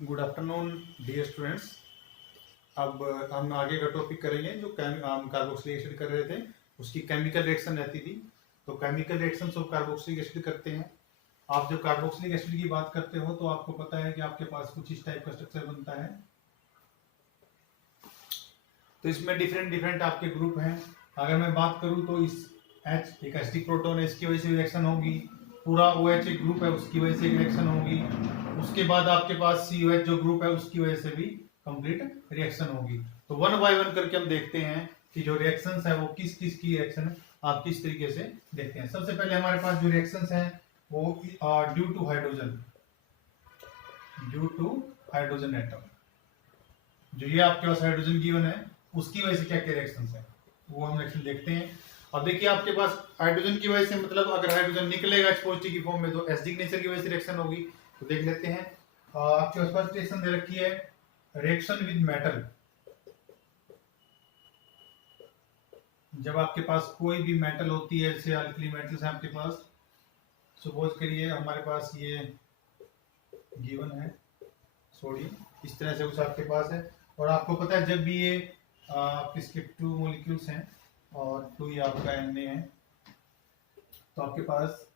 Good afternoon dear students. अब हम आगे का टॉपिक करेंगे जो हम कार्बोक्सिलिक एसिड कर रहे थे, उसकी केमिकल रिएक्शन रहती थी। तो chemical reaction of carboxylic acid करते हैं। आप जब कार्बोक्सिलिक एसिड की बात करते हो तो आपको पता है कि आपके पास कुछ इस टाइप का स्ट्रक्चर बनता है। तो इसमें डिफरेंट डिफरेंट आपके ग्रुप हैं। अगर मैं बात करूं तो इस H एक एसिडिक प्रोटॉन है, इसकी वजह से रिएक्शन होगी। पूरा OH एक ग्रुप है, उसकी वजह से रिएक्शन होगी। उसके बाद आपके पास COH जो ग्रुप है उसकी वजह से भी कंप्लीट रिएक्शन होगी। तो वन बाय वन करके हम देखते हैं कि जो रिएक्शंस है वो किस किस की रिएक्शन आप किस तरीके से देखते हैं। सबसे पहले हमारे पास जो रिएक्शंस हैं वो ड्यू टू हाइड्रोजन एटम। जो ये आपके पास हाइड्रोजन गिवन है उसकी वजह से क्या क्या रिएक्शंस है वो हम रिएक्शन देखते हैं। अब देखिए आपके पास हाइड्रोजन की वजह से मतलब अगर हाइड्रोजन निकलेगा H पॉजिटिव की फॉर्म में तो एसिडिक नेचर की वजह से रिएक्शन होगी। तो देख लेते हैं। आपके पास फर्स्ट रिएक्शन दे रखी है, रिएक्शन विद मेटल। जब आपके पास कोई भी मेटल होती है, जैसे अल्कली मेटल्स है आपके पास, सपोज करिए हमारे पास ये गिवन है सोडियम, इस तरह से कुछ आपके पास है। और आपको पता है जब भी ये इसके 2 मॉलिक्यूल्स हैं और 2 ये आपका Na है तो आपके पास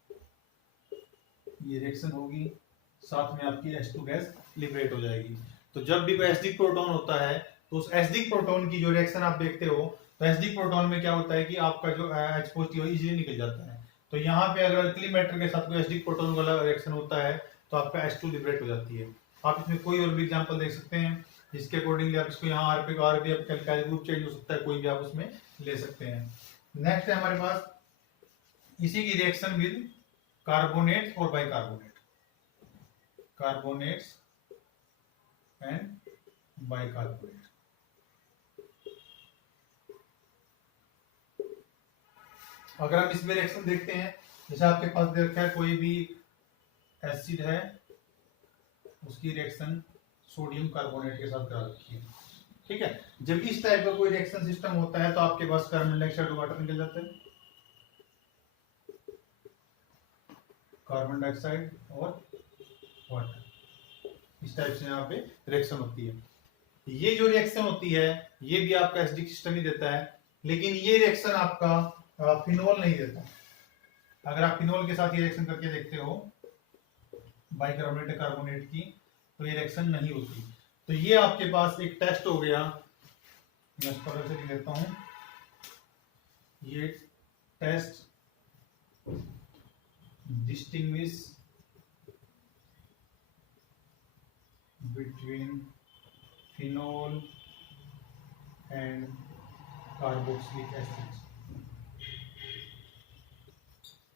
ये रिएक्शन होगी, साथ में आपकी H2 गैस लिबरेट हो जाएगी। तो जब भी कोई एसिडिक प्रोटॉन होता है तो उस एसिडिक प्रोटॉन की जो रिएक्शन आप देखते हो तो एसिडिक प्रोटॉन में क्या होता है कि आपका जो H पॉजिटिव इजीली निकल जाता है। तो यहाँ पे अगर अल्कली मेटल के साथ कोई एसिडिक प्रोटॉन वाला रिएक्शन होता है तो आपका H2 लिबरेट हो जाती है। आप इसमें कोई और भी एग्जांपल देख सकते हैं जिसके अकॉर्डिंगली आप इसको यहाँ आर भी आपका एल्काइल ग्रुप चेंज हो सकता है, कोई भी आप उसमें ले सकते हैं। नेक्स्ट है हमारे पास इसी की रिएक्शन विद कार्बोनेट और बाइकार्बोनेट, कार्बोनेट्स एंड बाइकार्बोनेट। अगर हम इसमें रिएक्शन देखते हैं, जैसे आपके पास दे रखा है कोई भी एसिड है उसकी रिएक्शन सोडियम कार्बोनेट के साथ करा रखी है, ठीक है। जब इस टाइप का कोई रिएक्शन सिस्टम होता है तो आपके पास कार्बन डाइऑक्साइड और वाटर निकल जाता है, कार्बन डाइऑक्साइड और वाटर, इस टाइप से यहाँ पे रिएक्शन होती है। ये जो रिएक्शन होती है ये भी आपका एसिडिक सिस्टम ही देता है, लेकिन ये रिएक्शन आपका फिनोल नहीं देता। अगर आप फिनोल के साथ ये रिएक्शन करके देखते हो बाइकार्बोनेट कार्बोनेट की तो ये रिएक्शन नहीं होती। तो ये आपके पास एक टेस्ट हो गया, मैं इस तरह से लिख लेता हूं, ये test distinguish between phenol and carboxylic acid.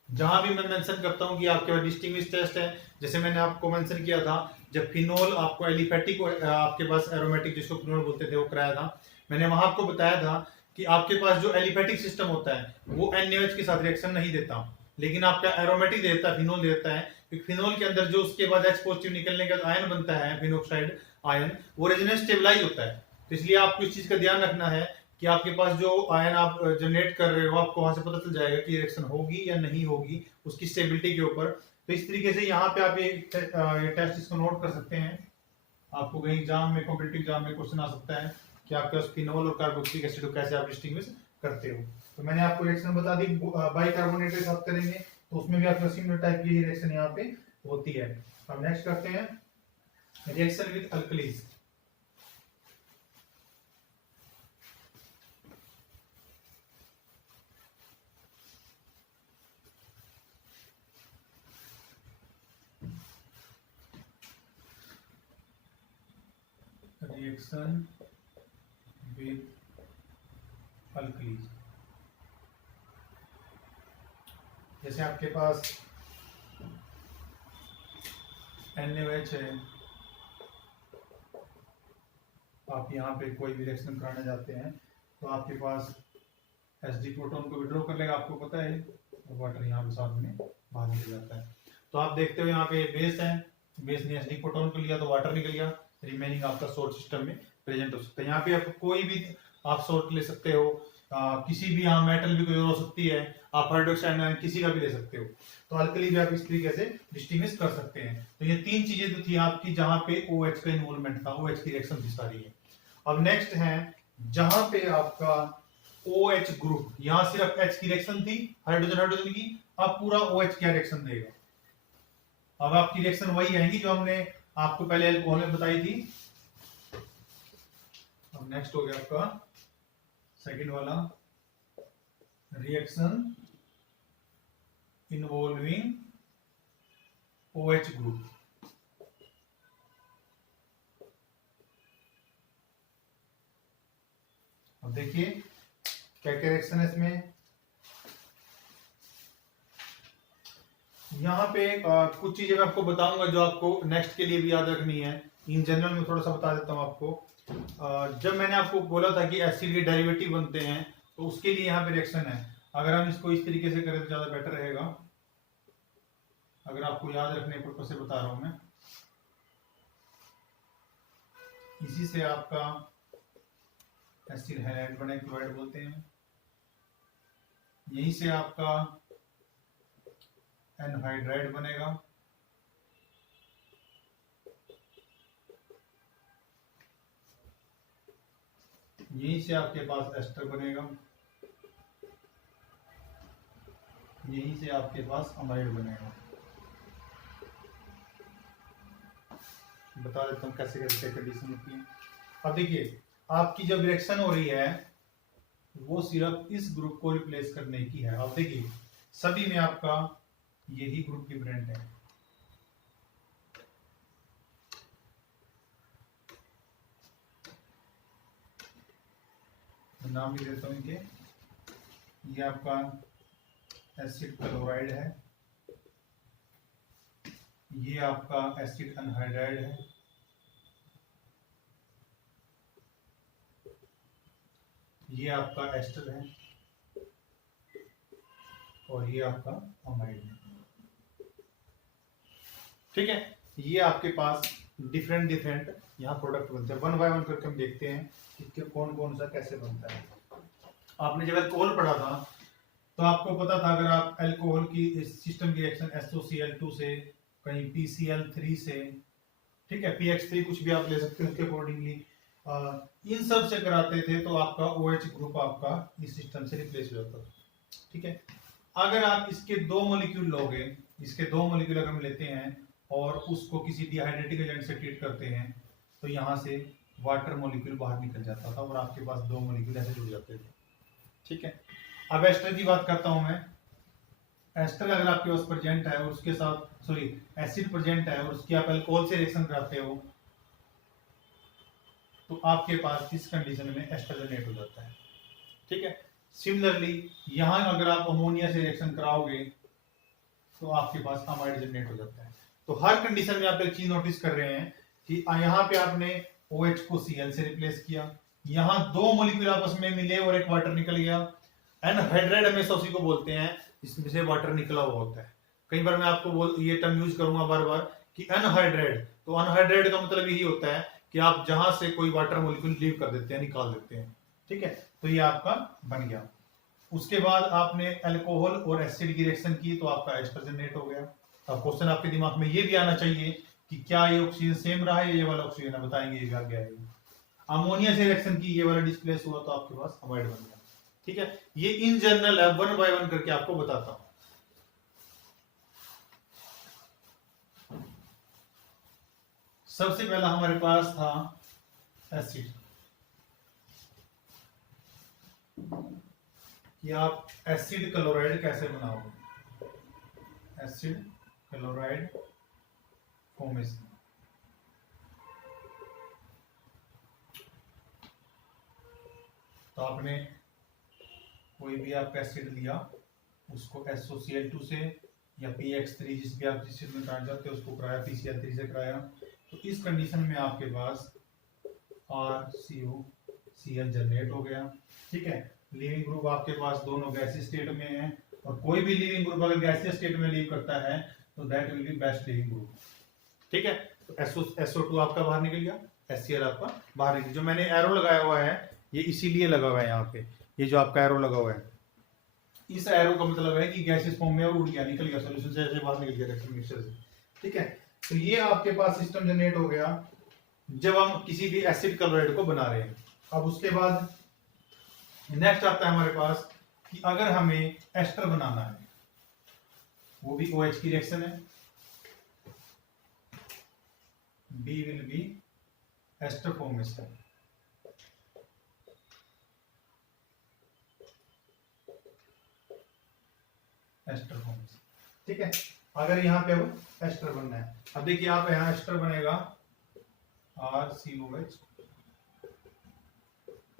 जहां भी मैं मेंशन करता हूं कि आपके पास डिस्टिंग्विश टेस्ट है, जैसे मैंने आपको मेंशन किया था जब फिनोल आपको एलिफेटिक आपके पास एरोमेटिक जिसको फिनोल बोलते थे वो कराया था, मैंने वहां आपको बताया था कि आपके पास जो एलिफेटिक सिस्टम होता है वो NaOH के साथ रिएक्शन नहीं देता, लेकिन आपका एरोमेटिक देता है, फिनोल देता है। क्योंकि फिनोल के अंदर जो उसके बाद H पॉजिटिव निकलने का आयन बनता है फिनोक्साइड आयन, वो रेजोनेंस स्टेबलाइज होता है। तो इसलिए आपको इस चीज का ध्यान रखना है कि आपके पास जो आयन आप जनरेट कर रहे हो आपको वहां से पता चल जाएगा कि रिएक्शन होगी या नहीं होगी उसकी स्टेबिलिटी के ऊपर। तो इस तरीके से यहाँ पे आप ये टेस्ट इसको नोट कर सकते हैं। आपको कहीं एग्जाम में कॉम्पिटिटिव एग्जाम में क्वेश्चन आ सकता है कि आपके पास फिनोल और कार्बोक्सिलिक एसिड को कैसे आप डिस्टिंग्विश करते हो। तो मैंने आपको रिएक्शन बता दी, बाइकार्बोनेट के साथ करेंगे तो उसमें भी आपका सिमिलर टाइप की रिएक्शन यहाँ पे होती है। अब नेक्स्ट करते हैं reaction with alkalis. Reaction with alkalis, जैसे आपके पास NaOH है, आप यहाँ पे कोई भी रिएक्शन कराने जाते हैं तो आपके पास एसिडिक प्रोटॉन को विड्रॉ कर लेगा, आपको पता है, और वाटर यहाँ पे साथ में बाहर निकल जाता है। तो आप देखते हो यहाँ पे बेस है, बेस ने एसिडिक प्रोटॉन को लिया तो वाटर निकल गया, रिमेनिंग आपका सोर्स सिस्टम में प्रेजेंट हो सकता है। यहाँ पे आप कोई भी आप सोर्स ले सकते हो, किसी भी यहाँ मेटल भी कोई हो सकती है, आप हाइड्रोक्साइड आयन किसी का भी ले सकते हो, तो अल्कली भी आप इस तरीके से डिस्टिंग्विश कर सकते हैं। तो ये तीन चीजें तो थी आपकी जहां पे OH का इन्वॉल्वमेंट था, OH की रिएक्शन थी सारी है। अब नेक्स्ट है जहां पे आपका OH ग्रुप, यहां सिर्फ H की रिएक्शन थी हाइड्रोजन हाइड्रोजन की, अब पूरा OH क्या रिएक्शन देगा। अब आपकी रिएक्शन वही आएंगी जो हमने आपको पहले अल्कोहल में बताई थी। अब नेक्स्ट हो गया आपका सेकंड वाला, रिएक्शन इन्वॉल्विंग OH ग्रुप। अब देखिए क्या क्या रिएक्शन है इसमें। यहाँ पे कुछ चीजें मैं आपको बताऊंगा जो आपको नेक्स्ट के लिए भी याद रखनी है। इन जनरल में थोड़ा सा बता देता हूँ आपको। जब मैंने आपको बोला था कि एसिड के डेरिवेटिव बनते हैं तो उसके लिए यहाँ पे रिएक्शन है। अगर हम इसको इस तरीके से करें तो ज्यादा बेटर रहेगा, अगर आपको याद रखने पर्पज से बता रहा हूं मैं। इसी से आपका एसिड हाइड्राइड बने, क्लोराइड बोलते हैं। यहीं से आपका एनहाइड्राइड बनेगा, यहीं से आपके पास एस्टर बनेगा, यहीं से आपके पास अमाइड बनेगा। बता देता हूं कैसे कैसे कंडीशन होती है। अब देखिए आपकी जब रिएक्शन हो रही है वो सिर्फ इस ग्रुप को रिप्लेस करने की है। अब देखिए सभी में आपका यही ग्रुप डिफरेंट है। नाम भी देता हूं इनके। ये आपका एसिड क्लोराइड है, ये आपका एसिड अनहाइड्राइड है, ये आपका एस्टर है, और ये आपका अमाइड है। ठीक है, ये आपके पास डिफरेंट डिफरेंट यहाँ प्रोडक्ट बनते हैं। वन बाय वन करके हम देखते हैं कि कौन कौन सा कैसे बनता है। आपने जब अल्कोहल पढ़ा था तो आपको पता था अगर आप अल्कोहल की सिस्टम की रिएक्शन SOCl2 से, कहीं PCl3 से, ठीक है, PX3 कुछ भी आप ले सकते हैं उसके अकॉर्डिंगली, इन सब से कराते थे तो आपका OH ग्रुप आपका इस सिस्टम से रिप्लेस हो जाता था। ठीक है, अगर आप इसके दो मॉलिक्यूल लोगे, इसके दो मॉलिक्यूल अगर हम लेते हैं और उसको किसी डिहाइड्रेटिंग एजेंट से ट्रीट करते हैं तो यहाँ से वाटर मॉलिक्यूल बाहर निकल जाता था और आपके पास दो मॉलिक्यूल ऐसे जुड़ जाते थे। ठीक है, अब एस्टर की बात करता हूं मैं। एस्टर अगर आपके पास प्रेजेंट है और उसके साथ एसिड प्रेजेंट है और उसकी आप अल्कोहल से रिएक्शन कराते हो तो आपके पास इस कंडीशन में एस्टर जनरेट हो जाता है। ठीक है, सिमिलरली यहां अगर आप अमोनिया से रिएक्शन कराओगे तो आपके पास अमाइड जनरेट हो जाता है। तो हर कंडीशन में आप एक चीज नोटिस कर रहे हैं कि यहाँ पे आपने OH को Cl से रिप्लेस किया, यहाँ दो मॉलिक्यूल आपस में मिले और एक वाटर निकल गया। एनहाइड्राइड हमेशा उसी को बोलते हैं जिसमें से वाटर निकला हुआ होता है। कई बार मैं आपको ये टर्म यूज करूंगा बार बार कि अनहाइड्राइड, तो अनहाइड्राइड का मतलब यही होता है कि आप जहां से कोई वाटर मॉलिक्यूल लीव कर देते हैं, निकाल देते हैं। ठीक है, तो ये आपका बन गया। उसके बाद आपने अल्कोहल और एसिड की रिएक्शन की तो आपका एस्टर जनरेट हो गया। अब क्वेश्चन आपके दिमाग में ये भी आना चाहिए कि क्या ये ऑक्सीजन सेम रहा है, ये वाला ऑक्सीजन है, बताएंगे ये आगे आएगा। अमोनिया से रिएक्शन की, ये वाला डिस्प्लेस हुआ तो आपके पास अमाइड बन गया। ठीक है, ये इन जनरल है, वन बाय वन करके आपको बताता हूं। सबसे पहला हमारे पास था एसिड, कि आप एसिड क्लोराइड कैसे बनाओगे, एसिड क्लोराइड फॉर्मेशन। तो आपने कोई भी आप एसिड लिया, उसको SOCl2 से या PX3 जिस भी आप जिस चीज में कराना चाहते हो उसको कराया, PCl3 से कराया, तो इस कंडीशन में आपके पास RCOCl जनरेट हो गया। ठीक है, लिविंग ग्रुप आपके पास दोनों गैसीय स्टेट में है, और कोई भी लिविंग ग्रुप अगर गैसीय स्टेट में लीव करता है तो that will be best leaving group. ठीक है, तो SO2 आपका बाहर निकल गया, HCl आपका बाहर निकल। जो मैंने एरो लगाया हुआ है ये इसीलिए लगा हुआ है यहाँ पे, ये जो आपका एरो लगा हुआ है इस एरो का मतलब है कि गैसेस फॉर्म में और उड़ गया, निकल गया सॉल्यूशन से, ऐसे बाहर निकल गया रिएक्शन मिक्सचर से। ठीक है, तो ये आपके पास सिस्टम जनरेट हो गया जब हम किसी भी एसिड क्लोराइड को बना रहे हैं। अब उसके बाद नेक्स्ट आता है हमारे पास कि अगर हमें एस्टर बनाना है, वो भी OH की रिएक्शन है, B will be ester formation. Ester formation, ठीक है। अगर यहाँ पे अब एस्टर बनना है, अब देखिए आप यहाँ एस्टर बनेगा RCOH।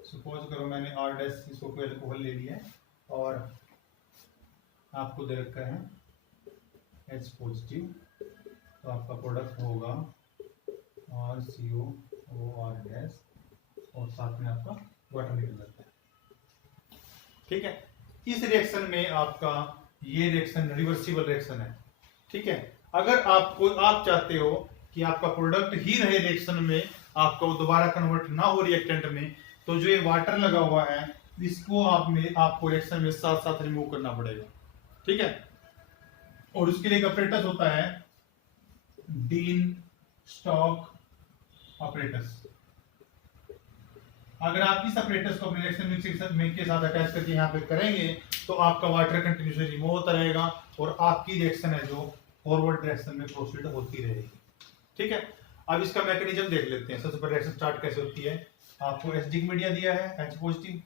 सपोज करो मैंने R' अल्कोहल ले लिया है और आपको दे रखा है H पॉजिटिव, तो आपका प्रोडक्ट होगा RCOOR' और साथ में आपका वाटर निकल जाता है। ठीक है, इस रिएक्शन में आपका ये रिएक्शन रिवर्सिबल रिएक्शन है। ठीक है, अगर आप चाहते हो कि आपका प्रोडक्ट ही रहे रिएक्शन में, आपका वो दोबारा कन्वर्ट ना हो रिएक्टेंट में, तो जो ये वाटर लगा हुआ है इसको आपको रिएक्शन में साथ साथ रिमूव करना पड़ेगा। ठीक है, और उसके लिए एक अपरेटस होता है डीन स्टॉक अपरेटस। अगर आप इस अपरेटस को अपने रिएक्शन मिक्सर के साथ अटैच करके यहाँ पे करेंगे तो आपका वाटर कंटिन्यूसली रिमूव होता रहेगा और आपकी रिएक्शन है जो फॉरवर्ड डायरेक्शन में प्रोसीड होती रहेगी। ठीक है, अब इसका मैकेनिज्म देख लेते हैं। सबसे पहले रिएक्शन स्टार्ट कैसे होती है। आपको एसिडिक मीडिया दिया है H पॉजिटिव।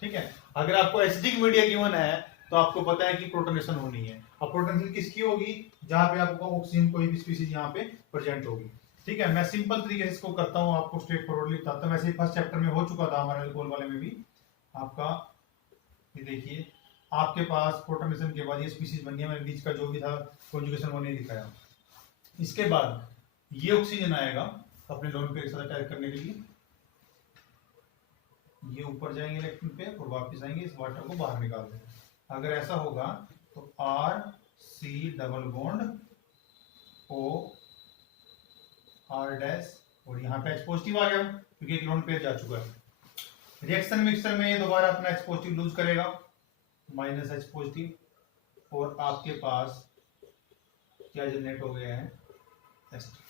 ठीक है, अगर आपको एसिडिक मीडिया गिवन है तो आपको पता है कि प्रोटोनेशन होनी है। अब प्रोटोनेशन किसकी होगी, जहां पे आपको ऑक्सीजन कोई भी स्पीशीज यहाँ पे प्रेजेंट होगी। ठीक है, मैं सिंपल तरीके से इसको करता हूँ, आपको स्ट्रेट फॉरवर्डली बताता हूँ। वैसे फर्स्ट चैप्टर में हो चुका था हमारे अल्कोहल वाले में भी। आपका ये देखिए, आपके पास प्रोटोनेशन के बाद ये स्पीशीज बनी है, मैंने बीच का जो भी था कॉन्जुगेशन वो नहीं दिखाया। इसके बाद ये ऑक्सीजन आएगा अपने लोन पेयर के साथ अटैक करने के लिए, ये ऊपर जाएंगे इलेक्ट्रॉन पे और वापस आएंगे, इस वाटर को बाहर निकाल देंगे। अगर ऐसा होगा तो RC double bond O R' और यहाँ पे H पॉजिटिव आ गया क्योंकि एक लोन पेयर जा चुका है। रिएक्शन मिक्सर में ये दोबारा अपना H पॉजिटिव लूज करेगा, -H पॉजिटिव, और आपके पास क्या जनरेट हो गया है, एस्टर।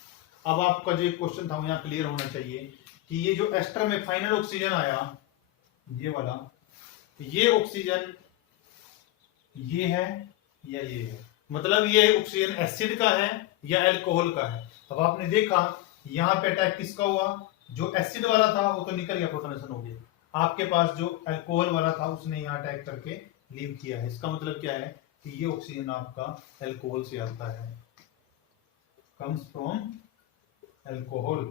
अब आपका जो क्वेश्चन था वो यहाँ क्लियर होना चाहिए कि ये जो एस्टर में फाइनल ऑक्सीजन आया, ये वाला, ये ऑक्सीजन ये है या ये है, मतलब ये ऑक्सीजन एसिड का है या अल्कोहल का है। अब आपने देखा यहाँ पे अटैक किसका हुआ, जो एसिड वाला था वो तो निकल गया, प्रोटोनेशन हो गया। आपके पास जो अल्कोहल वाला था उसने यहाँ अटैक करके लीव किया है। इसका मतलब क्या है कि ये ऑक्सीजन आपका अल्कोहल से आता है, कम्स फ्रॉम अल्कोहल।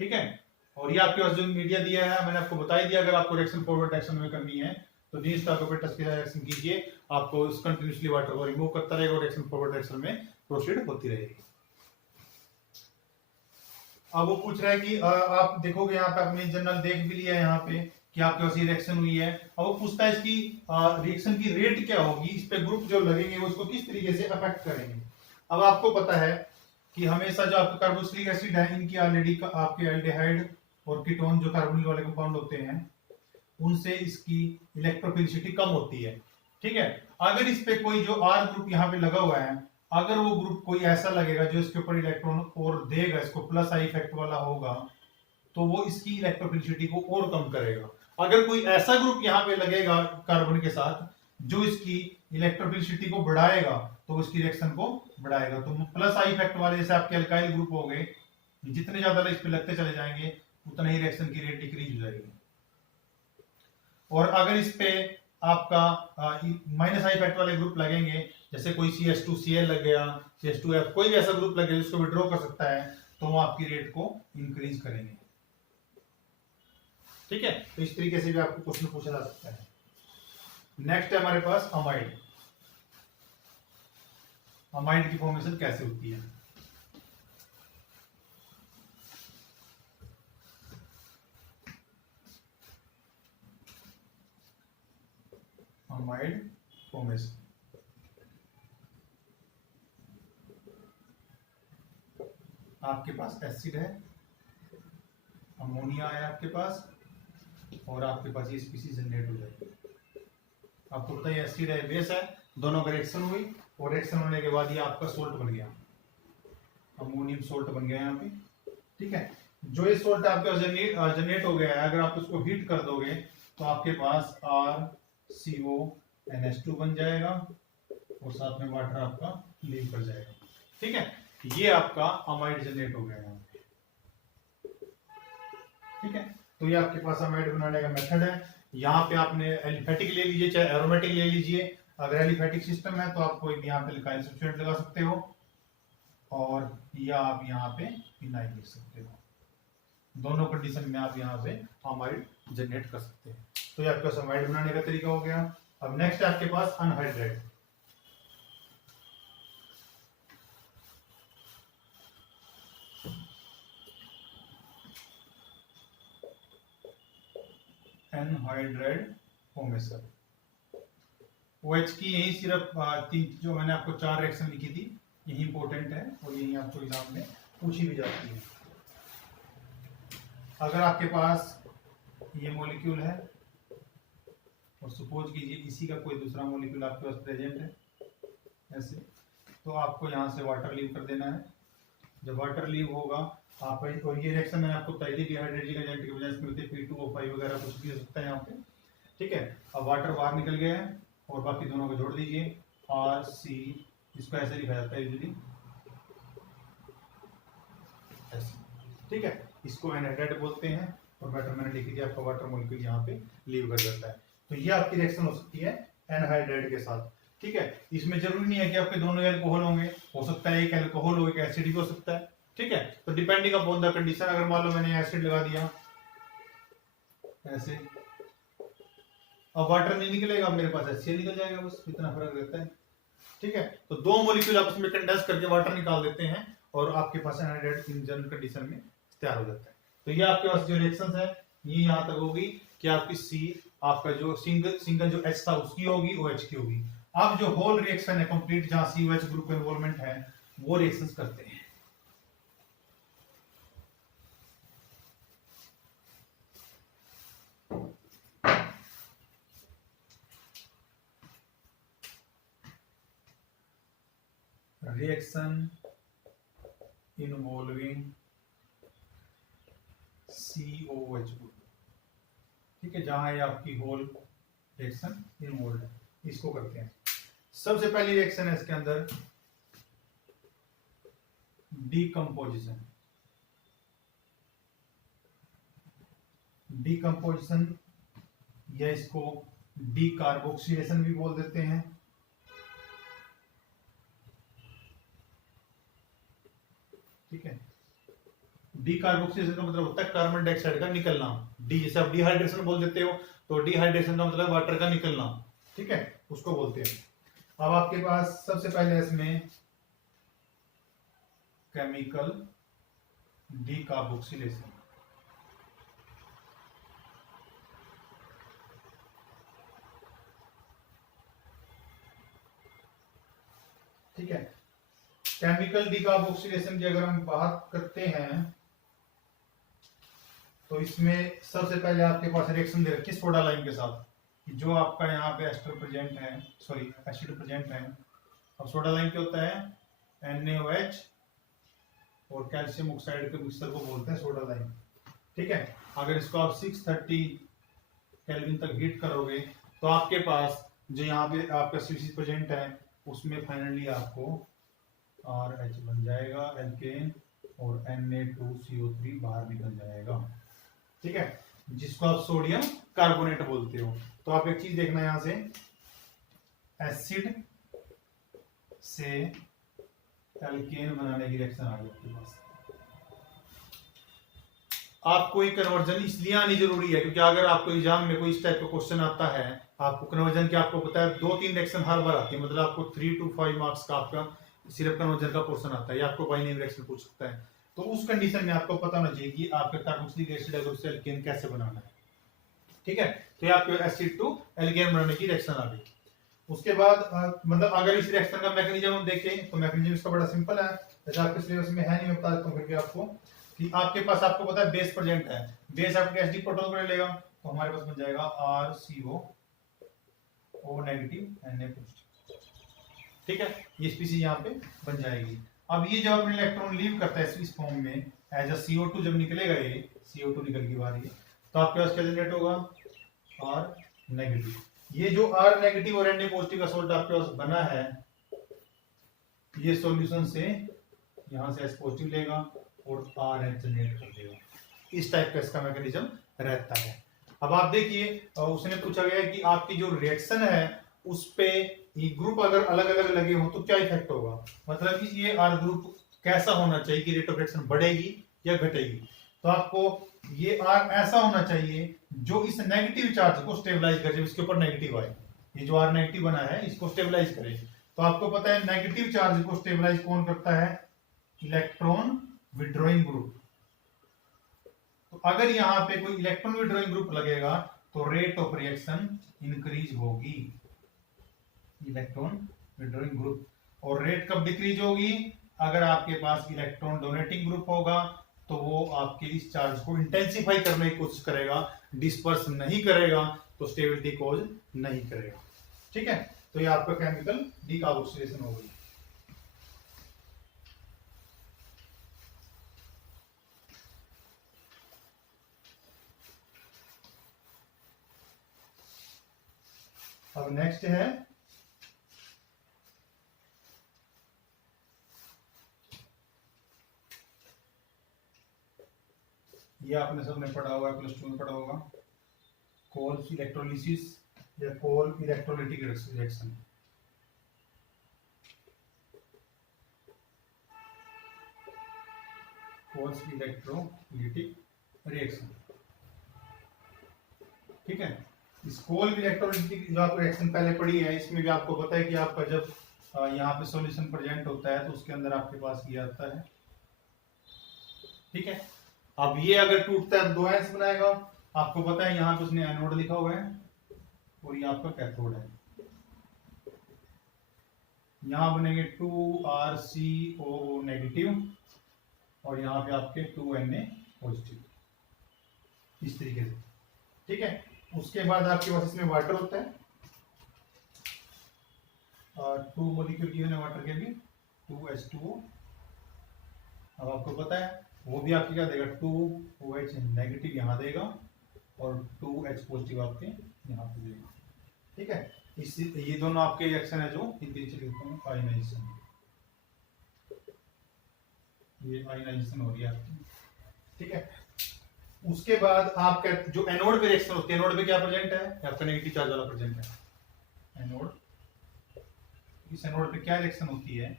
ठीक है, और ये आपके पास जो मीडिया दिया है मैंने आपको बता ही दिया। अगर आपको रिएक्शन फॉरवर्ड डायरेक्शन में करनी है तो डी स्टार ऑपरेटर्स की डायरेक्शन कीजिए, आपको इस कंटिन्यूअसली वाटर को रिमूव करता रहेगा और रिएक्शन फॉरवर्ड डायरेक्शन में प्रोसीड होती रहेगी। अब वो पूछ रहा है कि आप देखोगे यहाँ पे आपने जनरल देख भी लिया है यहाँ पे कि आपके पास ये रिएक्शन हुई है। अब वो पूछता है इसकी रिएक्शन की रेट क्या होगी, इस पे ग्रुप जो लगेंगे वो उसको किस तरीके से अफेक्ट करेंगे। अब आपको पता है कि हमेशा जो आपका कार्बोक्सिलिक एसिड है इनकी ऑलरेडी आपके एल्डिहाइड और कीटोन जो कार्बोनिल वाले कंपाउंड होते हैं उनसे इसकी इलेक्ट्रोफिलिसिटी कम होती है। ठीक है, अगर इस पे कोई जो R ग्रुप यहाँ पे लगा हुआ है, अगर वो ग्रुप कोई ऐसा लगेगा जो इसके ऊपर इलेक्ट्रॉन और देगा, इसको प्लस आई इफेक्ट वाला होगा, तो वो इसकी इलेक्ट्रोफिलिसिटी को और कम करेगा। अगर कोई ऐसा ग्रुप यहाँ पे लगेगा कार्बन के साथ जो इसकी इलेक्ट्रोफिलिसिटी को बढ़ाएगा, तो इसकी रिएक्शन को बढ़ाएगा। तो प्लस आई इफेक्ट वाले जैसे आपके अल्काइल ग्रुप हो गए, जितने ज्यादा इस पे लगते चले जाएंगे उतना ही रिएक्शन की रेट डिक्रीज हो जाएगी। और अगर इस पे आपका माइनस आई इफेक्ट वाले ग्रुप लगेंगे, जैसे कोई CH2Cl लग गया, CH2F, कोई भी ऐसा ग्रुप लग गया जिसको विड्रॉ कर सकता है, तो वो आपकी रेट को इंक्रीज करेंगे। ठीक है, तो इस तरीके से भी आपको क्वेश्चन पूछा जा सकता है। नेक्स्ट है हमारे पास अमाइड। अमाइड की फॉर्मेशन कैसे होती है। अमाइड फॉर्मेशन, आपके पास एसिड है, अमोनिया है आपके पास, और आपके पास ये स्पीशीज जनरेट हो जाएगी। आपको पता है एसिड है बेस है, दोनों का रिएक्शन हुई और रिएक्शन होने के बाद ये आपका सोल्ट बन गया, अमोनियम सोल्ट बन गया यहाँ पे। ठीक है, जो ये सोल्ट आपका जनरेट हो गया है, अगर आप उसको हीट कर दोगे तो आपके पास RCONH2 बन जाएगा और साथ में वाटर आपका लीव कर जाएगा। ठीक है, ये आपका अमाइड जनरेट हो गया यहाँ पे। ठीक है, तो ये आपके पास अमाइड बनाने का मेथड है। यहाँ पे आपने एलिफेटिक ले लीजिए चाहे एरोमेटिक ले लीजिए। अगर एलिफेटिक सिस्टम है तो आप कोई भी यहाँ पे अल्काइल सब्स्टिट्यूएंट लगा सकते हो और या आप यहाँ पे फिनाइल लिख सकते हो। दोनों कंडीशन में आप यहाँ से अमाइड जनरेट कर सकते हैं। तो ये आपका अमाइड बनाने का तरीका हो गया। अब नेक्स्ट है आपके पास अनहाइड्रेट। एनहाइड्राइड फॉर्मेशन OH की यही सिर्फ तीन, जो मैंने आपको 4 रिएक्शन लिखी थी, यही इंपॉर्टेंट है और यही आपको एग्जाम में पूछी भी जाती है। अगर आपके पास ये मॉलिक्यूल है और सपोज कीजिए इसी का कोई दूसरा मॉलिक्यूल आपके पास प्रेजेंट है ऐसे, तो आपको यहाँ से वाटर लीव कर देना है। जब वाटर लीव होगा आप, और ये रिएक्शन मैंने आपको पहले भी हाइड्रोजन एजेंट की वजह से होती है, P2O5 वगैरह कुछ भी हो सकता है यहाँ पे। ठीक है, अब वाटर बाहर निकल गया है और बाकी दोनों को जोड़ दीजिए। RC, इसको ऐसे लिखा जाता है यूजुअली ऐसे। ठीक है, इसको एनहाइड्राइड बोलते हैं और वाटर मैंने लिख दिया, आपका वाटर मॉलिक्यूल यहाँ पे लीव कर जाता है। तो ये आपकी रिएक्शन हो सकती है एनहाइड्राइड के साथ। ठीक है, इसमें जरूरी नहीं है कि आपके दोनों एल्कोहल होंगे, हो सकता है एक एल्कोहल हो एक एसिड भी हो सकता है। ठीक है, तो डिपेंडिंग अपॉन द कंडीशन, अगर मान लो मैंने एसिड लगा दिया ऐसे, अब वाटर नहीं निकलेगा, मेरे पास HCl निकल जाएगा, बस इतना फर्क रहता है। ठीक है, तो दो मॉलिक्यूल आपस में कंडेंस करके वाटर निकाल देते हैं और आपके पास एनहाइड्राइड इन जनरल कंडीशन में तैयार हो जाता है। तो ये आपके पास जो रिएक्शंस है ये यहाँ तक होगी कि आपकी C, आपका जो सिंगल जो H था उसकी होगी, OH की होगी। अब जो होल रिएक्शन है कंप्लीट, जहां COH ग्रुप का इन्वॉल्वमेंट है, वो रिएक्शंस करते हैं। Reaction involving COH group. ठीक है, जहां ये आपकी होल रिएक्शन इन्वॉल्व है, इसको करते हैं। सबसे पहली रिएक्शन है इसके अंदर डीकंपोजिशन। डीकंपोजिशन या इसको डीकार्बोक्सिलेशन भी बोल देते हैं। ठीक है, डीकार्बोक्सिलेशन का मतलब होता है कार्बन डाइऑक्साइड का निकलना। डी, जैसे आप डिहाइड्रेशन बोल देते हो, तो डिहाइड्रेशन का मतलब वाटर का निकलना। ठीक है, उसको बोलते हैं। अब आपके पास सबसे पहले इसमें केमिकल डीकार्बोक्सिलेशन। ठीक है, केमिकल डीकार्बोक्सिलेशन की अगर हम बात करते हैं तो इसमें सबसे पहले आपके पास रिएक्शन दे रखी है सोडा लाइम के साथ, कि जो आपका यहाँ पे एस्टर प्रेजेंट है, सॉरी एसिड प्रेजेंट है। अब सोडा लाइम क्या होता है, NaOH और कैल्शियम ऑक्साइड के मिक्सचर को बोलते हैं सोडा लाइम। ठीक है, अगर इसको आप 630 केल्विन तक हीट करोगे तो आपके पास जो यहाँ पे आपका स्पीशीज प्रेजेंट है उसमें फाइनली आपको RH बन जाएगा, एल्केन, और Na2CO3 बाहर निकल जाएगा। ठीक है, जिसको आप सोडियम कार्बोनेट बोलते हो। तो आप एक चीज देखना यहां से, एसिड से एल्केन बनाने की रिएक्शन आ गई आपके पास। आपको ये कन्वर्जन इसलिए आनी जरूरी है क्योंकि अगर आपको एग्जाम में कोई इस टाइप का क्वेश्चन आता है, आपको कन्वर्जन की आपको पता है 2-3 रिएक्शन हर बार आती है, मतलब आपको 3 to 5 मार्क्स का आपका सिर्फ कन्वर्जन का पोर्शन आता है, या आपको बाइनरी रिएक्शन पूछ सकता है। तो उस कंडीशन में आपको पता होना चाहिए कि आपका कार्बोक्सिलिक एसिड है उससे एल्केन कैसे बनाना है। ठीक है, तो ये आपके एसिड टू एल्केन बनाने की रिएक्शन आ गई। उसके बाद मतलब अगर इस रिएक्शन का मैकेनिज्म हम देखें तो मैकेनिज्म इसका बड़ा सिंपल है, जैसे आपके सिलेबस में है नहीं, मैं बता देता हूं फिर आपको कि आपके पास आपको पता है बेस प्रेजेंट है, बेस आपके एसडी प्रोटॉन को ले लेगा तो हमारे पास बन जाएगा RCO O negative Na positive. ठीक है, ये स्पीसीज यहाँ पे बन जाएगी। अब ये जब अपने इलेक्ट्रॉन लीव करता है इस फॉर्म में एज अ CO2, जब निकलेगा ये CO2 निकल के बाहर, तो आपके पास क्या जनरेट होगा, R नेगेटिव। ये जो R नेगेटिव और Na पॉजिटिव का सॉल्ट आपके पास बना है, ये सॉल्यूशन से यहां से H पॉजिटिव लेगा और RH जनरेट कर देगा। इस टाइप का इसका मैकेनिज्म रहता है। अब आप देखिए, उसने पूछा गया कि आपकी जो रिएक्शन है उस पे ये ग्रुप अगर अलग अलग लगे हो तो क्या इफेक्ट होगा, मतलब कि ये R ग्रुप कैसा होना चाहिए कि रेट ऑफ रिएक्शन बढ़ेगी या घटेगी। तो आपको ये R ऐसा होना चाहिए जो इस नेगेटिव चार्ज को स्टेबलाइज करे, इसके ऊपर नेगेटिव आए। ये जो R नेगेटिव बना है इसको स्टेबलाइज करे। तो आपको पता है नेगेटिव चार्ज को स्टेबलाइज कौन करता है, इलेक्ट्रॉन विड्रॉइंग ग्रुप। तो अगर यहां पे कोई इलेक्ट्रॉन विड्रॉइंग ग्रुप लगेगा तो रेट ऑफ रिएक्शन इंक्रीज होगी, इलेक्ट्रॉन विड्रॉइंग ग्रुप। और रेट कब डिक्रीज होगी, अगर आपके पास इलेक्ट्रॉन डोनेटिंग ग्रुप होगा तो वो आपके इस चार्ज को इंटेंसिफाई करने की कोशिश करेगा, डिस्पर्स नहीं करेगा, तो स्टेबिलिटी कॉज नहीं करेगा। ठीक है, तो ये आपका केमिकल डीकार्बोक्सिलेशन हो गई। अब नेक्स्ट है ये आपने सबने पढ़ा हुआ है, +2 में पढ़ा होगा, कोल्स इलेक्ट्रोलिसिस या Kolbe electrolytic reaction. Kolbe's electrolytic reaction. ठीक है, इस कोल इलेक्ट्रोलिटिक जो आपको रिएक्शन पहले पढ़ी है, इसमें भी आपको पता है कि आपका जब यहाँ पे सॉल्यूशन प्रेजेंट होता है तो उसके अंदर आपके पास ये आता है। ठीक है, अब ये अगर टूटता है 2 आयंस बनाएगा। आपको पता है यहाँ पे उसने एनोड लिखा हुआ है और ये आपका कैथोड है। यहां बनेंगे 2RCOO नेगेटिव और यहाँ पे आपके 2Na पॉजिटिव, इस तरीके से। ठीक है, उसके बाद आपके पास इसमें वाटर होता है और 2 मॉलिक्यूल गिवन है वाटर के भी, 2H2O। अब आपको पता है वो भी आपके क्या देगा, 2OH नेगेटिव यहाँ देगा और 2H पॉजिटिव आपके यहाँ पे देगा। ठीक है, इस ये दोनों आपके रिएक्शन है जो हिंदी से लिखते हैं आयनाइजेशन। ये आयनाइजेशन हो रही है आपकी। ठीक है, उसके बाद आपका जो एनोड पे रिएक्शन होती है, एनोड पे क्या प्रेजेंट है, आपका नेगेटिव चार्ज वाला प्रेजेंट है एनोड। इस एनोड पे क्या रिएक्शन होती है,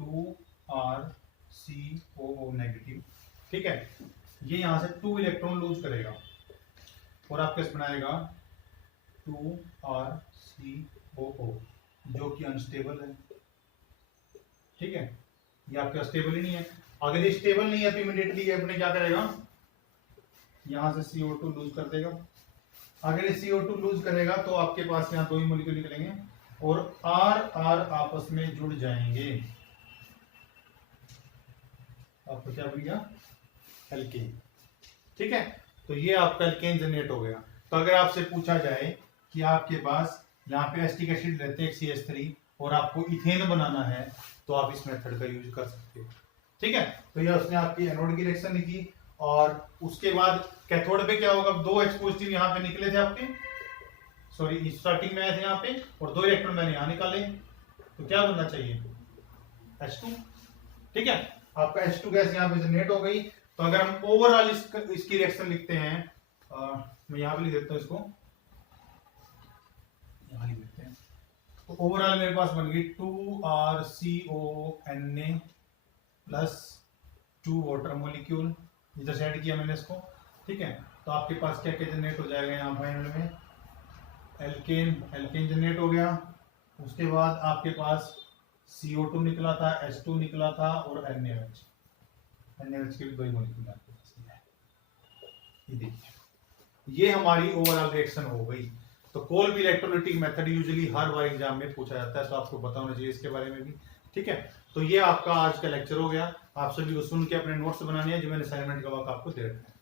2RCOO नेगेटिव। ठीक है, ये यहां से 2 इलेक्ट्रॉन लूज करेगा और आपके पास बनाएगा 2RCOO जो कि अनस्टेबल है। ठीक है, ये आपके पास स्टेबल ही नहीं है। अगर ये स्टेबल नहीं है तो इमीडिएटली अपने क्या करेगा, यहां से CO2 लूज कर देगा। अगर ये CO2 लूज करेगा तो आपके पास यहाँ 2 ही मॉलिक्यूल निकलेंगे और R आपस में जुड़ जाएंगे। आपको क्या मिल गया, एल्केन। ठीक है, तो ये आपका एल्केन जनरेट हो गया। तो अगर आपसे पूछा जाए कि आपके पास यहाँ पे एसिटिक एसिड रहते हैं CH3 और आपको इथेन बनाना है तो आप इस मेथड का यूज कर सकते हो। ठीक है, तो ये उसने आपकी एनोड की रिएक्शन लिखी और उसके बाद कैथोड पे क्या होगा, 2H पॉजिटिव यहाँ पे निकले थे आपके, सॉरी स्टार्टिंग में आए थे यहाँ पे और 2 इलेक्ट्रॉन मैंने यहाँ निकाले, तो क्या बनना चाहिए, H2। ठीक है, आपका H2 गैस यहाँ पे जनरेट हो गई। तो अगर हम ओवरऑल इसकी रिएक्शन लिखते हैं, मैं यहाँ पे लिख देता हूँ इसको, यहाँ लिख देते हैं। तो ओवरऑल मेरे पास बन गई 2RCONA प्लस 2 वाटर मॉलिक्यूल, इधर से ऐड किया मैंने इसको। ठीक है, तो आपके पास क्या क्या जनरेट हो जाएगा, यहाँ फाइनल में एल्केन जनरेट हो गया। उसके बाद आपके पास CO2 निकला था, H2 निकला था और NaOH के भी 2 मॉलिक्यूल आपके पास है। ये देखिए, ये हमारी ओवरऑल रिएक्शन हो गई। तो कोल्ब इलेक्ट्रोलिटिक मेथड यूजुअली हर बार एग्जाम में पूछा जाता है, तो आपको पता होना चाहिए इसके बारे में भी। ठीक है, तो ये आपका आज का लेक्चर हो गया। आप सभी को सुन के अपने नोट्स बनाने हैं जो मैंने असाइनमेंट का वर्क आपको दे रखा है।